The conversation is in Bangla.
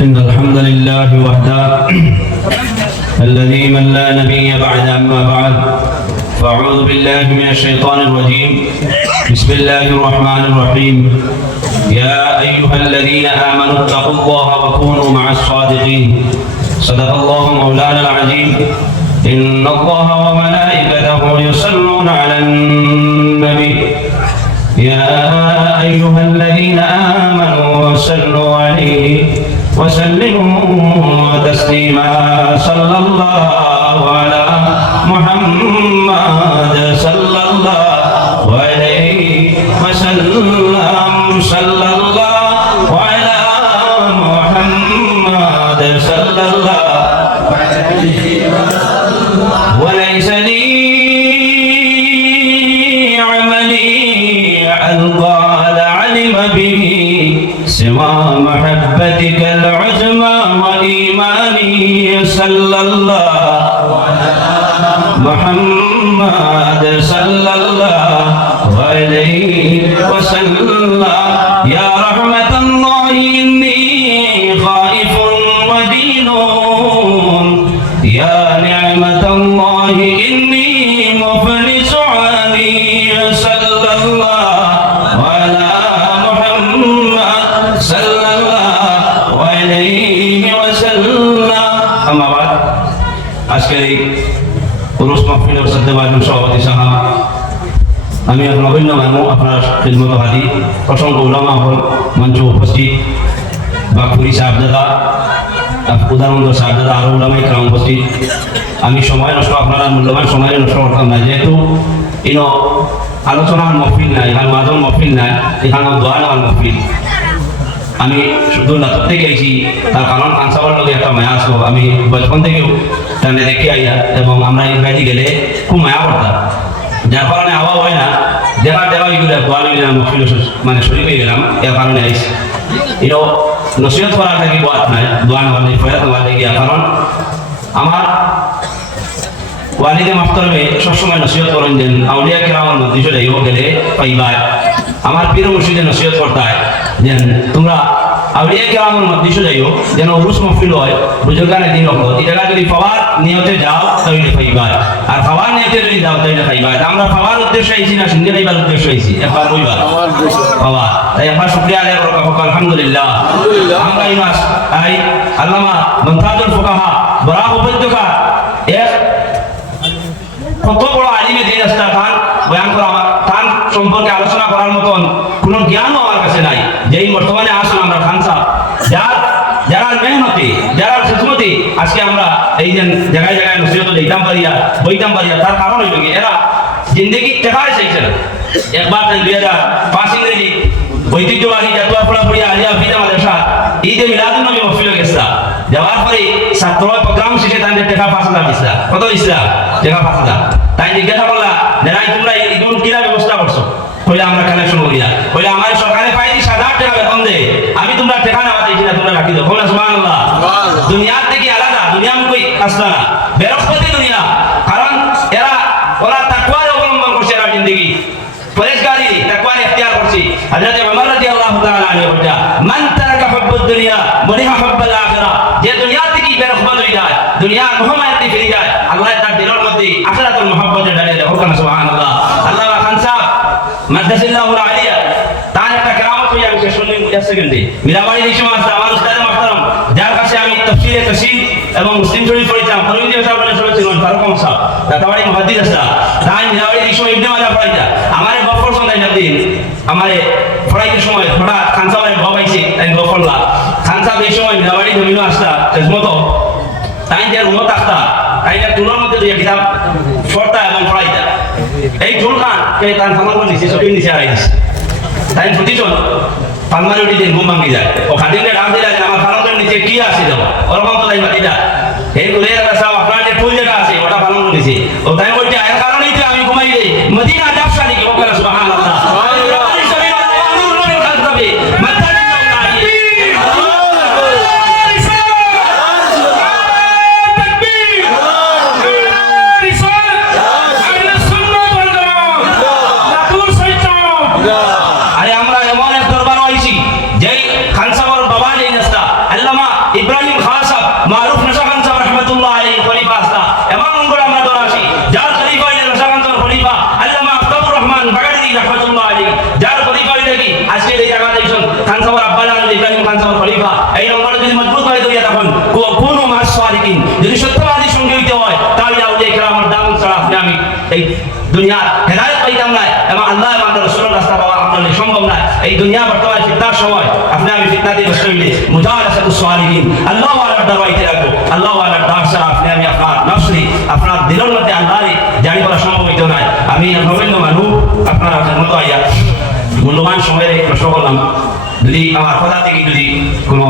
إن الحمد لله وحده الذي من لا نبي بعد أما بعد فأعوذ بالله من الشيطان الرجيم بسم الله الرحمن الرحيم يا أيها الذين آمنوا اتقوا الله وكونوا مع الصادقين صدق الله مولانا العظيم إن الله وملائكته يصلون على النبي يا أيها الذين آمنوا صلوا عليه وسلموا تسليما صلى الله على محمد صلى الله عليه وسلم صلى الله على محمد صلى الله عليه وسلم وليس لي عملي ألقى العلم به سوى محبتك العظمى وإيماني صلى الله على محمد صلى الله عليه وسلم يا رحمة الله إني خائف ودين يا نعمة الله إني مفلس علي صلى الله على محمد صلى الله عليه وسلم أما بعد আজকের পুরুষ মাহফিলের সদ্যবাদন সভাপতি সাহেব আমি এক নগণ্য মানুষ আপনার খিদমত হাদি অসংখ্য উলামা হল মঞ্চ উপস্থিত বাকুরি সাহেবজাদা উদানন্দ সাহেবজাদা আরও উলামাই ক্রাম উপস্থিত আমি সময় নষ্ট আপনারা মূল্যবান সময় নষ্ট করতাম না যেহেতু ইনো আলোচনার মহফিল নাই এখানে মাজন মহফিল নাই এখানে দোয়া নেওয়ার মহফিল আমি শুধু লাতর থেকে আইছি তার কারণ আনসাবার লগে একটা মায়া আসলো আমি বচপন থেকেও টানে দেখে আইয়া এবং আমরা ইংরাজি গেলে খুব মায়া করতাম যার কারণে আওয়া হয় না দেখা দেখা এগুলো দোয়া নিয়ে গেলাম মহফিল মানে শরীর হয়ে গেলাম এর কারণে আইসি এটাও নসিহত করার থাকি বাদ নাই দোয়া নেওয়ার নেই ফয়াত নেওয়ার গিয়া কারণ আমার ওয়ালিদে মাফতরমে সবসময় নসিহত করেন যেন আউলিয়া কেরামর মধ্যে যাইও গেলে পাইবার আমার পীর মুর্শিদে নসিহত করতায় যেন তোমরা আউলিয়া কেরামর মধ্যে যাইও যেন উরুস মহফিল হয় বুজুর্গানে দিন হলো এই জায়গা যদি পাওয়ার নিয়তে যাও তাহলে পাইবার আর পাওয়ার নিয়তে যদি যাও তাহলে পাইবার আমরা পাওয়ার উদ্দেশ্যে আইছি না সিন্ধে পাইবার উদ্দেশ্যে আইছি একবার কইবার পাওয়ার তাই একবার শুকরিয়া আদায় করো আলহামদুলিল্লাহ আমরা এই মাস আই আল্লামা মুনতাজুল ফুকাহা বরাক উপত্যকা এক কত বড় আলিমে দিন আসতা তান বয়ান করা আমার তান সম্পর্কে আলোচনা করার মতন কোনো জ্ঞানও আমার কাছে নাই যেই বর্তমানে আসুন আমরা খান সাহেব যারা মেহনতি যারা খিদমতি আজকে আমরা এই যে জায়গায় জায়গায় নসিহত দিতাম পারিয়া বইতাম পারিয়া তার কারণ হইল কি এরা জিন্দগি টেকায় চাইছে না একবার 2005 ইংরেজি ঐতিহ্যবাহী জাতুয়া পড়াপড়িয়া আলিয়া ফিদা মাদ্রাসা ঈদে মিলাদুন নবী মহফিল গেছা যাওয়ার পরে ছাত্র প্রোগ্রাম শেষে তাদের টাকা 5,000 দিছিলা কত দিছিলা টাকা 5,000 তাই জিজ্ঞাসা করলা যারা তোমরা ঈদুল কিরা ব্যবস্থা করছো কইলা আমরা কালেকশন করিয়া কইলা আমার সরকারে পাই 30,000 টাকা বেতন দে আমি তোমরা টাকা না দিছি না তোমরা রাখি দাও বলা সুবহানাল্লাহ দুনিয়া থেকে আলাদা দুনিয়া কই আসলা না বেরকতি দুনিয়া কারণ এরা ওরা তাকওয়ার অবলম্বন করছে এরা জিন্দেগি পরেশগারি তাকওয়ার ইখতিয়ার করছে হযরত ওমর রাদিয়াল্লাহু তাআলা আনহু বলতা মান তারাকা হুব্বুদ দুনিয়া ওয়া হুব্বুল আখিরাহ যে দুনিয়া থেকে বেরকত হয়ে যায় দুনিয়ার মোহাম্মতে ফিরে যায় আল্লাহ তার দিলের মধ্যে আখিরাতুল মুহাব্বতে ডালে দেয় হুকুম সুবহানাল্লাহ আল্লাহ খান সাহেব মাদ্রাসাল্লাহু আলিয়া তার একটা কেরামত হই আমি শুনলাম 1 সেকেন্ডে মিরাবাড়ি এই সময় আমার উস্তাদ মুহতারাম যার কাছে আমি তাফসীরে তাফসীর এবং মুসলিম শরীফ পড়িতাম ফরিদি সাহেব বলে শুনেছিলেন ফারুক সাহেব দাতাবাড়ি মুহাদ্দিস আছে তাই মিরাবাড়ি এই সময় ইবনে মাজাহ পড়াইতা আমারে গফর শুনাই দিন আমারে পড়াইতে সময় থোড়া খান সাহেবের বাবাইছে তাই গফরলা খান সাহেব এই সময় মিরাবাড়ি জমিনো আসতা তেজমত তাই যে রুমত আসতা তাই যে তুলার মধ্যে দুই কিতাব পড়তা এবং পড়াইতা এই ঝুল খান কে তার সামনে নিচে সবই নিচে আইছে তাই প্রতিজন পালমারি উঠে ঘুম ভাঙি যায় ও খাদিমকে ডাক দিলা যে আমার ফালকের নিচে কি আছে যাবো ওরকম তো তাই মাতিটা এই ঘুরে সব আপনার যে ফুল যেটা আছে ওটা ফালকের নিচে ও তাই বলছে এর কারণেই তো আমি ঘুমাই দেই মদিনা ব্যবসা নাকি ও করে সুবহানাল্লাহ দুনিয়া হেদায়েত পাইতাম না এবং আল্লাহ এবং রাসূলের রাস্তা পাওয়া আপনাদের সম্ভব না। এই দুনিয়া বর্তমানে ফিতনার সময়, আপনি আমি ফিতনা দিয়ে বসে হইলে মুজালাসাতুস সালিহিন, আল্লাহ ওয়ালার দাওয়াইতে রাখবো। আল্লাহ ওয়ালার দাওয়াত ছাড়া আপনি আমি আপনার নফসি আপনার দিলের মধ্যে আল্লাহরে জানি করা সম্ভব হইতো না। আমি নবেন্দ্র মানু আপনার মতো আইয়া মূল্যবান সময়ের এই প্রশ্ন করলাম, যদি আমার কথা থেকে যদি কোনো